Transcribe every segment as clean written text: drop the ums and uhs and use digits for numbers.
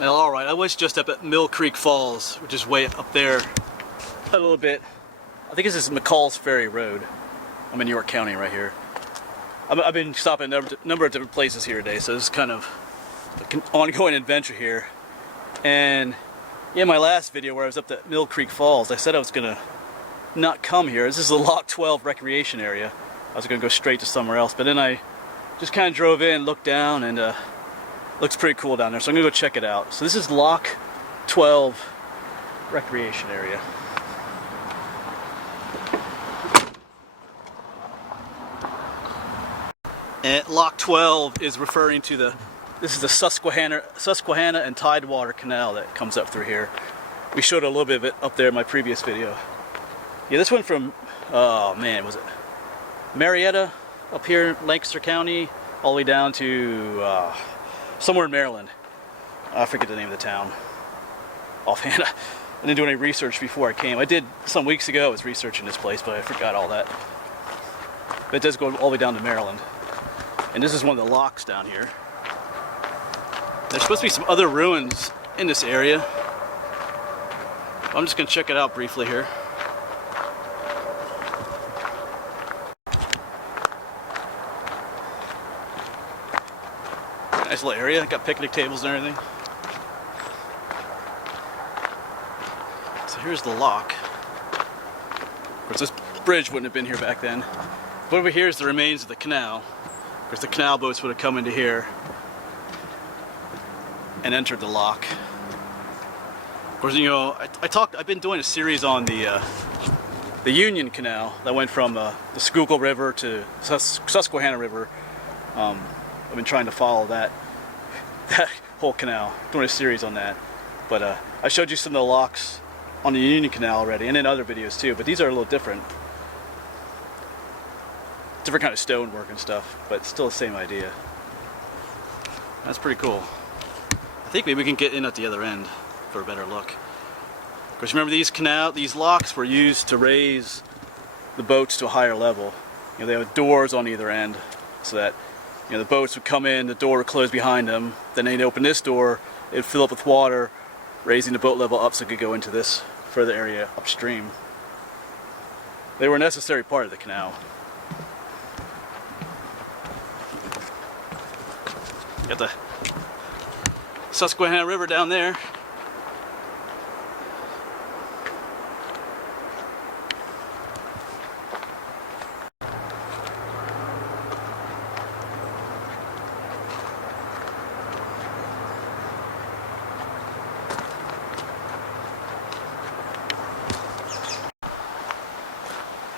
Well, alright, I was just up at Mill Creek Falls, which is way up there a little bit. I think this is McCall's Ferry Road. I'm in York County right here. I've been stopping at a number of different places here today, so this is kind of an ongoing adventure here. And yeah, my last video where I was up at Mill Creek Falls, I said I was going to not come here. This is the Lock 12 recreation area. I was going to go straight to somewhere else, but then I just kind of drove in, looked down, and looks pretty cool down there, so I'm going to go check it out. So this is Lock 12 recreation area. And Lock 12 is referring to this is the Susquehanna and Tidewater Canal that comes up through here. We showed a little bit of it up there in my previous video. Yeah, this went from, oh man, was it Marietta up here in Lancaster County all the way down to somewhere in Maryland. I forget the name of the town offhand. I didn't do any research before I came. I did some weeks ago. I was researching this place, but I forgot all that. But it does go all the way down to Maryland. And this is one of the locks down here. There's supposed to be some other ruins in this area. I'm just going to check it out briefly here. Nice little area, got picnic tables and everything. So here's the lock. Of course, this bridge wouldn't have been here back then. But over here is the remains of the canal. Of course, the canal boats would have come into here and entered the lock. Of course, you know, I've been doing a series on the Union Canal that went from the Schuylkill River to Susquehanna River. I've been trying to follow that whole canal, doing a series on that. But I showed you some of the locks on the Union Canal already, and in other videos too, but these are a little different. Different kind of stonework and stuff, but still the same idea. That's pretty cool. I think maybe we can get in at the other end for a better look. Because remember, these locks were used to raise the boats to a higher level. You know, they have doors on either end, so that, you know, the boats would come in, the door would close behind them, then they'd open this door, it would fill up with water, raising the boat level up so it could go into this further area upstream. They were a necessary part of the canal. Got the Susquehanna River down there.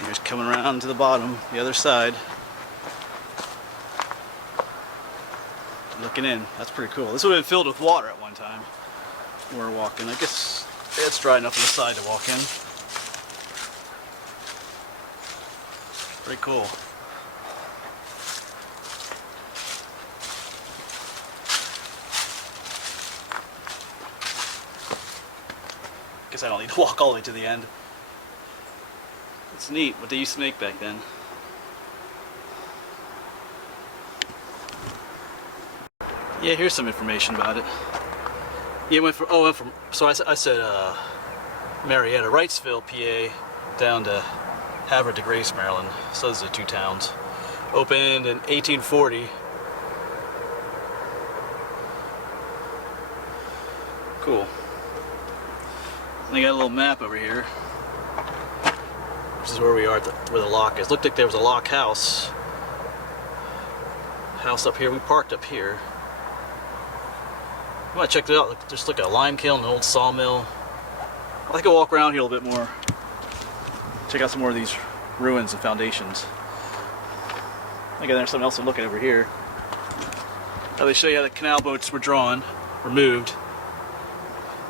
Here's coming around to the bottom, the other side. Looking in, that's pretty cool. This would have been filled with water at one time when we were walking. I guess it's dry enough on the side to walk in. Pretty cool. Guess I don't need to walk all the way to the end. It's neat what they used to make back then. Yeah, here's some information about it. Yeah, so I said Marietta, Wrightsville, PA, down to Havre de Grace, Maryland. So those are the two towns. Opened in 1840. Cool. And they got a little map over here. This is where we are, where the lock is. Looked like there was a lock house. House up here. We parked up here. I want to check it out. Just look at a lime kiln, an old sawmill. I'd like to walk around here a little bit more. Check out some more of these ruins and foundations. Again, there's something else to look at over here. Now they show you how the canal boats were drawn, or moved.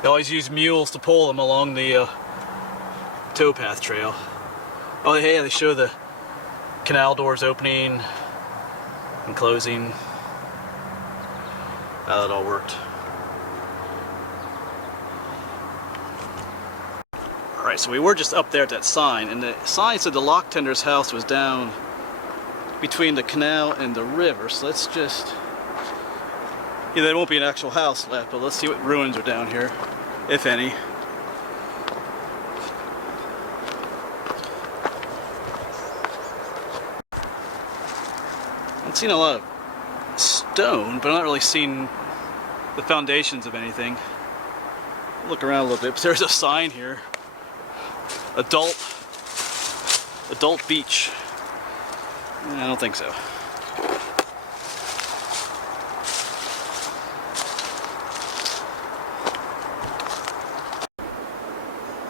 They always use mules to pull them along the towpath trail. Oh, hey, they show the canal doors opening and closing. How that all worked. Alright, so we were just up there at that sign, and the sign said the lock tender's house was down between the canal and the river, so let's just Yeah, there won't be an actual house left, but let's see what ruins are down here, if any. I'm seeing a lot of stone, but I'm not really seeing the foundations of anything. Look around a little bit, but there's a sign here. Adult beach. I don't think so.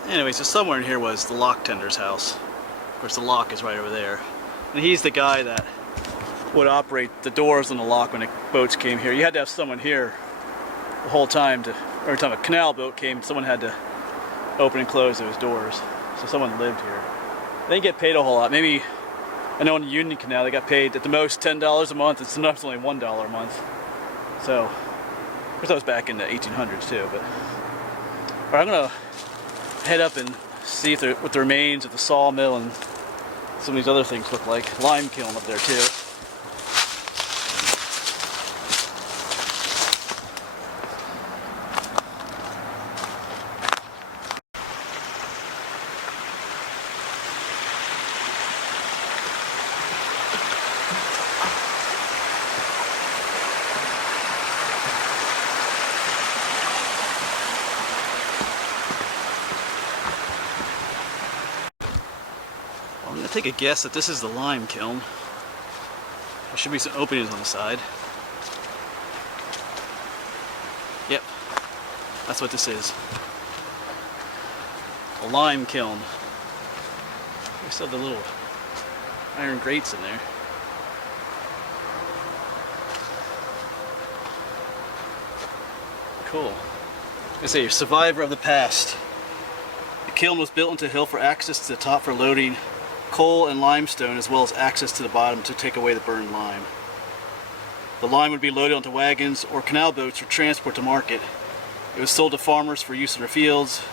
Anyway, so somewhere in here was the lock tender's house. Of course, the lock is right over there. And he's the guy that would operate the doors on the lock when the boats came here. You had to have someone here the whole time every time a canal boat came, someone had to open and close those doors. So someone lived here. They didn't get paid a whole lot. Maybe, I know in the Union Canal they got paid at the most $10 a month, and sometimes only $1 a month. So, of course that was back in the 1800s too, but. Alright, I'm gonna head up and see if what the remains of the sawmill and some of these other things look like. Lime kiln up there too. I'm going to take a guess that this is the lime kiln. There should be some openings on the side. Yep, that's what this is. A lime kiln. We still have the little iron grates in there. Cool. They say, survivor of the past. The kiln was built into a hill for access to the top for loading coal and limestone, as well as access to the bottom to take away the burned lime. The lime would be loaded onto wagons or canal boats for transport to market. It was sold to farmers for use in their fields,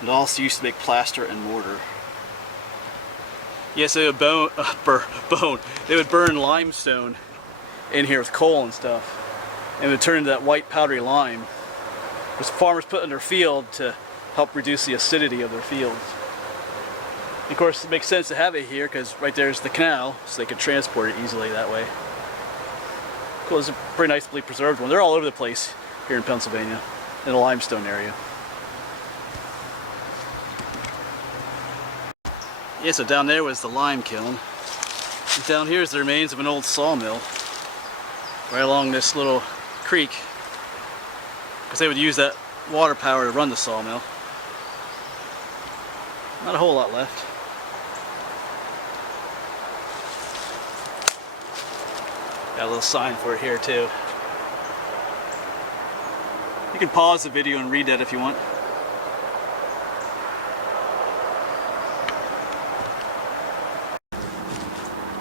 and also used to make plaster and mortar. Yes, they would they would burn limestone in here with coal and stuff, and it would turn into that white powdery lime, which farmers put in their field to help reduce the acidity of their fields. Of course, it makes sense to have it here because right there's the canal, so they could transport it easily that way. Cool, it's a pretty nicely preserved one. They're all over the place here in Pennsylvania, in the limestone area. Yeah, so down there was the lime kiln. And down here is the remains of an old sawmill, right along this little creek, because they would use that water power to run the sawmill. Not a whole lot left. Got a little sign for it here too. You can pause the video and read that if you want.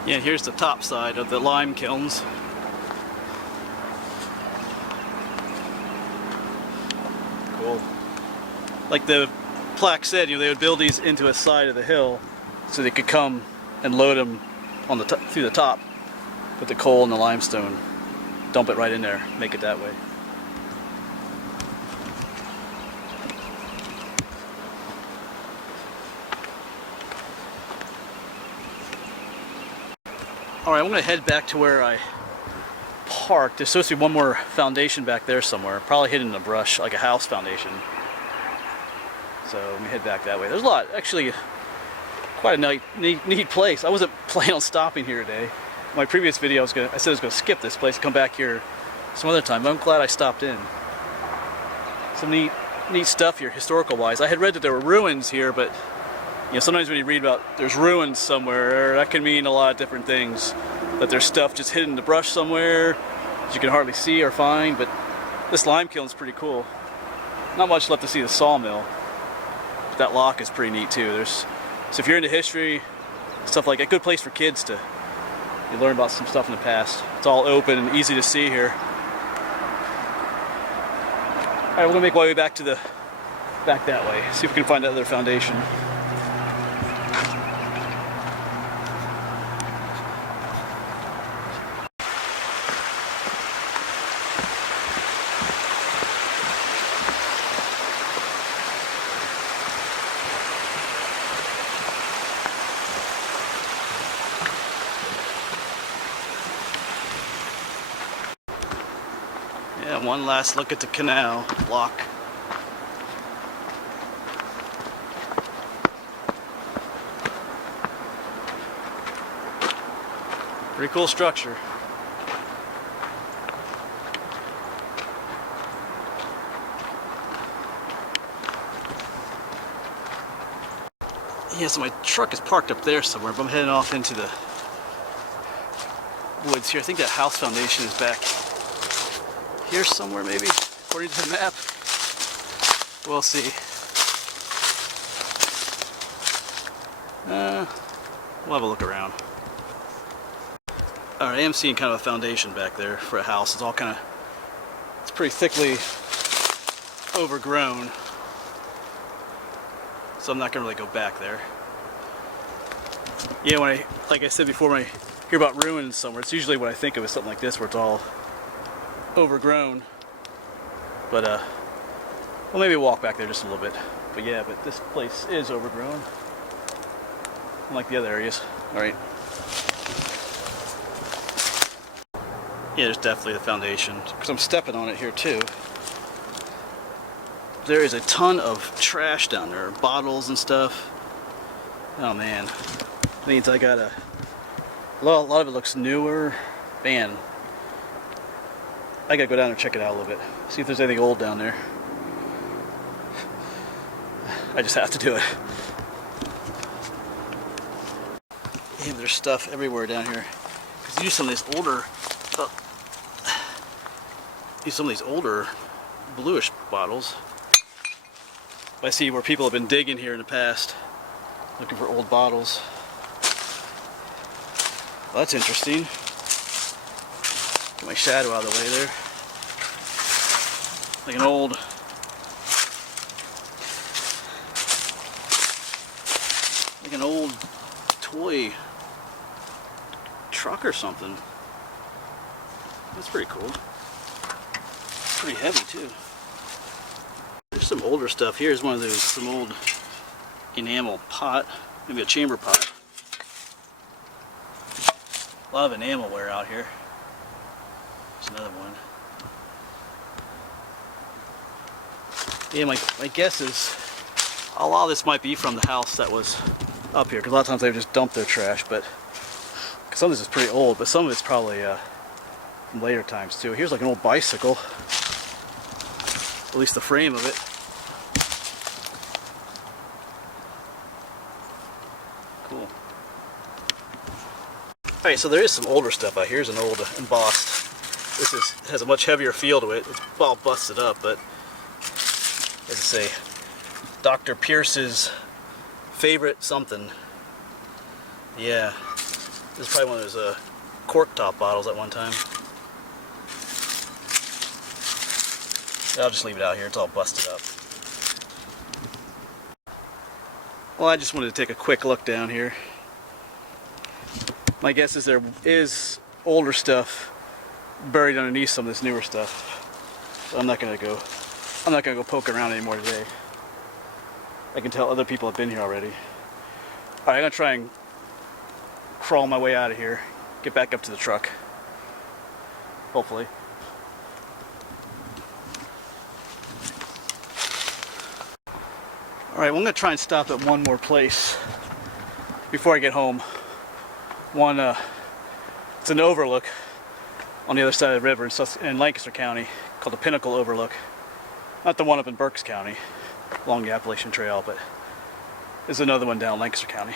Yeah, here's the top side of the lime kilns. Cool. Like the plaque said, they would build these into a side of the hill so they could come and load them on the through the top. Put the coal and the limestone, dump it right in there, make it that way. Alright, I'm going to head back to where I parked. There's supposed to be one more foundation back there somewhere, probably hidden in the brush, like a house foundation. So let me head back that way. There's a lot, actually, quite a neat place. I wasn't planning on stopping here today. My previous video, I said I was going to skip this place, come back here some other time, but I'm glad I stopped in. Some neat stuff here, historical-wise. I had read that there were ruins here, but sometimes when you read about there's ruins somewhere, that can mean a lot of different things. That there's stuff just hidden in the brush somewhere that you can hardly see or find, but this lime kiln is pretty cool. Not much left to see the sawmill. But that lock is pretty neat too. So if you're into history, stuff like that, good place for kids to learn about some stuff in the past. It's all open and easy to see here. Alright, we're gonna make our way back that way. See if we can find that other foundation. Yeah, one last look at the canal lock. Pretty cool structure. Yeah, so my truck is parked up there somewhere, but I'm heading off into the woods here. I think that house foundation is back here somewhere, maybe, according to the map. We'll see. We'll have a look around. Alright, I am seeing kind of a foundation back there for a house. It's all kind of, it's pretty thickly overgrown. So I'm not going to really go back there. Yeah, when like I said before, when I hear about ruins somewhere, it's usually what I think of as something like this, where it's all overgrown. But, well, maybe walk back there just a little bit. But yeah, but this place is overgrown, unlike the other areas. Alright. Yeah, there's definitely the foundation, because I'm stepping on it here too. There is a ton of trash down there, bottles and stuff. Oh man, means I got a lot of it looks newer. Man, I gotta go down and check it out a little bit, see if there's anything old down there. I just have to do it. Yeah, there's stuff everywhere down here. Because you use some of these older, bluish bottles. I see where people have been digging here in the past, looking for old bottles. Well, that's interesting. Get my shadow out of the way there. Like an old toy truck or something. That's pretty cool. Pretty heavy too. There's some older stuff. Here's one of those, some old enamel pot, maybe a chamber pot. A lot of enamel wear out here. There's another one. Yeah, my guess is a lot of this might be from the house that was up here, because a lot of times they've just dumped their trash, but some of this is pretty old, but some of it's probably from later times too. Here's like an old bicycle, at least the frame of it. Cool. Alright, so there is some older stuff out here. Here's an old embossed. This has a much heavier feel to it. It's all busted up, but as I say, Dr. Pierce's favorite something. Yeah, this is probably one of those cork top bottles at one time. I'll just leave it out here. It's all busted up. Well, I just wanted to take a quick look down here. My guess is there is older stuff buried underneath some of this newer stuff. So I'm not gonna go poke around anymore today. I can tell other people have been here already. Alright, I'm gonna try and crawl my way out of here. Get back up to the truck. Hopefully. Alright, well, I'm going to try and stop at one more place before I get home. One, it's an overlook on the other side of the river in Lancaster County called the Pinnacle Overlook. Not the one up in Berks County along the Appalachian Trail, but there's another one down in Lancaster County.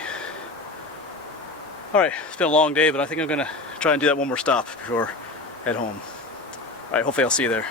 Alright, it's been a long day, but I think I'm going to try and do that one more stop before I head home. Alright, hopefully I'll see you there.